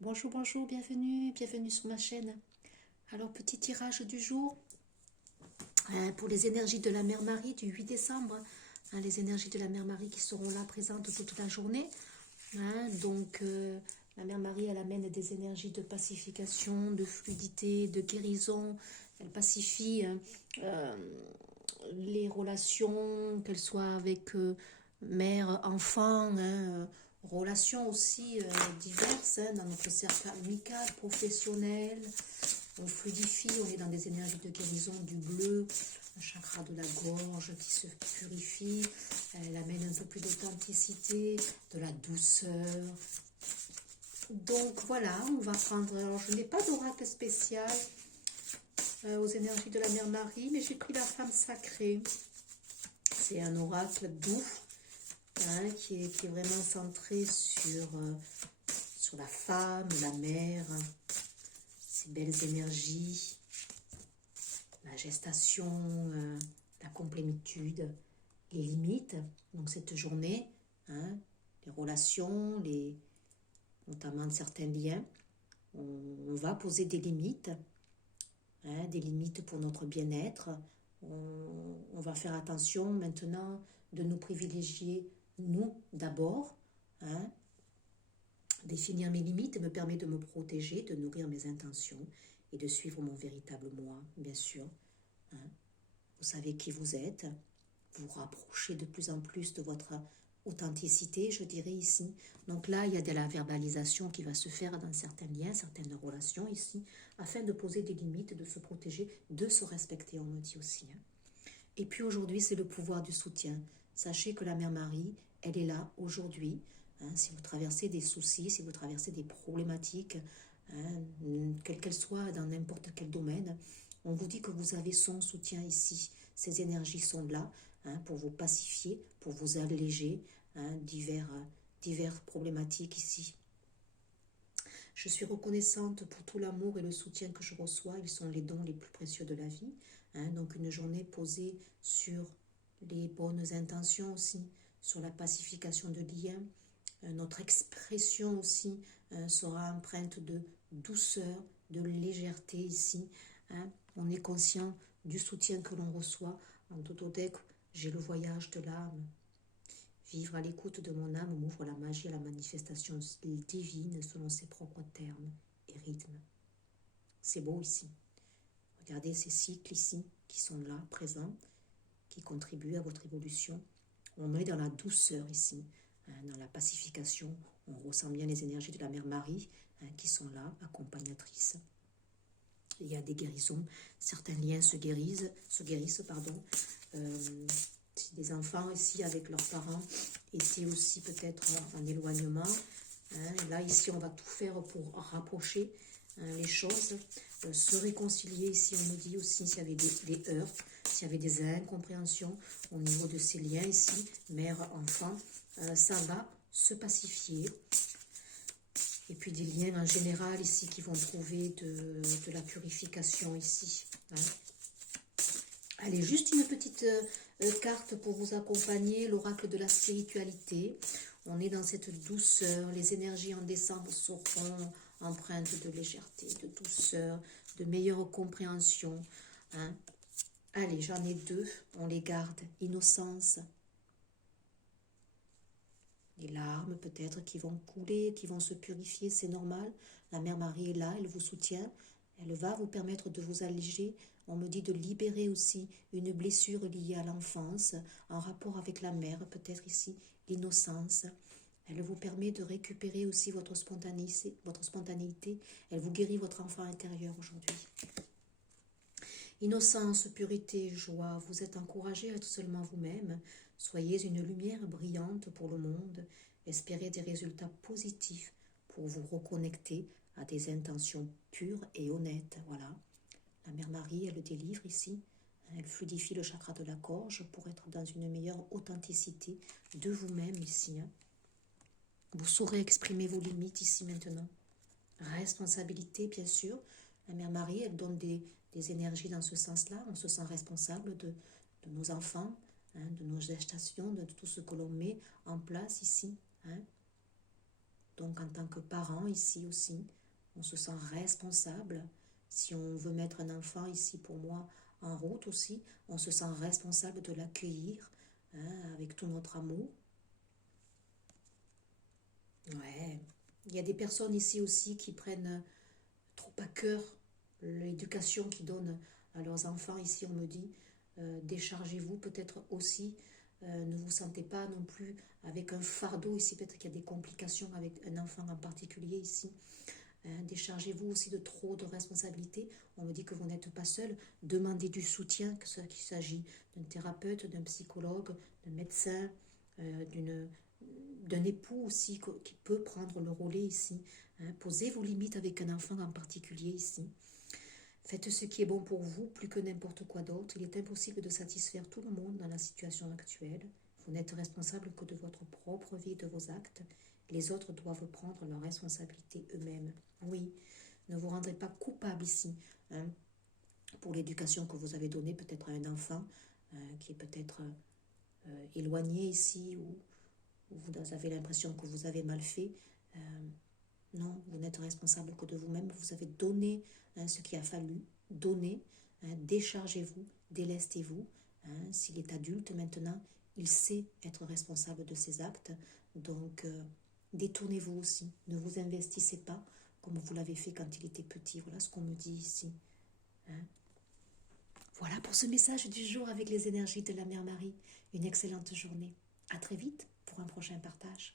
Bonjour, bonjour, bienvenue sur ma chaîne. Alors, petit tirage du jour pour les énergies de la mère Marie du 8 décembre. Les énergies de la mère Marie qui seront là présentes toute la journée. La mère Marie, elle amène des énergies de pacification, de fluidité, de guérison. Elle pacifie euh, les relations, qu'elles soient avec mère, enfant, relations aussi diverses dans notre cercle amical, professionnel. On fluidifie, on est dans des énergies de guérison du bleu, un chakra de la gorge qui se purifie. Elle amène un peu plus d'authenticité, de la douceur. Donc voilà, on va prendre. Alors, je n'ai pas d'oracle spécial aux énergies de la mère Marie, mais j'ai pris la femme sacrée. C'est un oracle doux qui est vraiment centré sur la femme, la mère, ces belles énergies, la gestation, la complémitude, les limites. Donc cette journée, les relations, notamment de certains liens, on va poser des limites pour notre bien-être. On va faire attention maintenant de nous privilégier, nous d'abord. Définir mes limites me permet de me protéger, de nourrir mes intentions et de suivre mon véritable moi, bien sûr. Vous savez qui vous êtes, vous vous rapprochez de plus en plus de votre authenticité, je dirais ici. Donc là, il y a de la verbalisation qui va se faire dans certains liens, certaines relations ici, afin de poser des limites, de se protéger, de se respecter, on me dit aussi. Et puis aujourd'hui, c'est le pouvoir du soutien. Sachez que la Mère Marie, elle est là aujourd'hui. Si vous traversez des soucis, si vous traversez des problématiques, quelles qu'elles soient dans n'importe quel domaine, on vous dit que vous avez son soutien ici. Ces énergies sont là pour vous pacifier, pour vous alléger diverses problématiques ici. Je suis reconnaissante pour tout l'amour et le soutien que je reçois. Ils sont les dons les plus précieux de la vie. Donc une journée posée sur les bonnes intentions aussi, sur la pacification de liens. Notre expression aussi sera empreinte de douceur, de légèreté ici. On est conscient du soutien que l'on reçoit. En Totodec, j'ai le voyage de l'âme. Vivre à l'écoute de mon âme m'ouvre la magie à la manifestation divine selon ses propres termes et rythmes. C'est beau ici. Regardez ces cycles ici qui sont là, présents, qui contribuent à votre évolution. On est dans la douceur ici, dans la pacification. On ressent bien les énergies de la Mère Marie qui sont là, accompagnatrices. Il y a des guérisons, certains liens se guérissent. Des enfants ici avec leurs parents étaient aussi peut-être en éloignement. Là, ici, on va tout faire pour rapprocher les choses, se réconcilier ici. On nous dit aussi s'il y avait des heurts, s'il y avait des incompréhensions au niveau de ces liens ici, mère-enfant, ça va se pacifier. Et puis des liens en général ici qui vont trouver de la purification ici. Allez, juste une petite carte pour vous accompagner, l'oracle de la spiritualité. On est dans cette douceur, les énergies en décembre seront empreintes de légèreté, de douceur, de meilleure compréhension. Allez, j'en ai deux, on les garde. Innocence. Les larmes peut-être qui vont couler, qui vont se purifier, c'est normal. La Mère Marie est là, elle vous soutient. Elle va vous permettre de vous alléger. On me dit de libérer aussi une blessure liée à l'enfance, en rapport avec la mère, peut-être ici, l'innocence. Elle vous permet de récupérer aussi votre spontanéité. Elle vous guérit votre enfant intérieur aujourd'hui. Innocence, pureté, joie, vous êtes encouragé à être seulement vous-même. Soyez une lumière brillante pour le monde. Espérez des résultats positifs pour vous reconnecter à des intentions pures et honnêtes. Voilà. La Mère Marie, elle le délivre ici. Elle fluidifie le chakra de la gorge pour être dans une meilleure authenticité de vous-même ici. Vous saurez exprimer vos limites ici maintenant. Responsabilité, bien sûr. La Mère Marie, elle donne des énergies dans ce sens-là. On se sent responsable de nos enfants, de nos gestations, de tout ce que l'on met en place ici. Donc en tant que parent ici aussi, on se sent responsable. Si on veut mettre un enfant ici pour moi en route aussi, on se sent responsable de l'accueillir avec tout notre amour. Ouais, il y a des personnes ici aussi qui prennent trop à cœur l'éducation qu'ils donnent à leurs enfants. Ici, on me dit, déchargez-vous peut-être aussi. Ne vous sentez pas non plus avec un fardeau ici. Peut-être qu'il y a des complications avec un enfant en particulier ici. Déchargez-vous aussi de trop de responsabilités. On me dit que vous n'êtes pas seul. Demandez du soutien, qu'il s'agit d'un thérapeute, d'un psychologue, d'un médecin, d'un époux aussi qui peut prendre le relais ici. Posez vos limites avec un enfant en particulier ici. Faites ce qui est bon pour vous, plus que n'importe quoi d'autre. Il est impossible de satisfaire tout le monde dans la situation actuelle. Vous n'êtes responsable que de votre propre vie et de vos actes. Les autres doivent prendre leurs responsabilités eux-mêmes. Oui, ne vous rendrez pas coupable ici pour l'éducation que vous avez donnée peut-être à un enfant qui est peut-être éloigné ici ou vous avez l'impression que vous avez mal fait. Non, vous n'êtes responsable que de vous-même. Vous avez donné ce qu'il a fallu donner. Déchargez-vous, délestez-vous. S'il est adulte maintenant, il sait être responsable de ses actes. Donc, détournez-vous aussi. Ne vous investissez pas comme vous l'avez fait quand il était petit. Voilà ce qu'on me dit ici. Voilà pour ce message du jour avec les énergies de la Mère Marie. Une excellente journée. À très vite pour un prochain partage.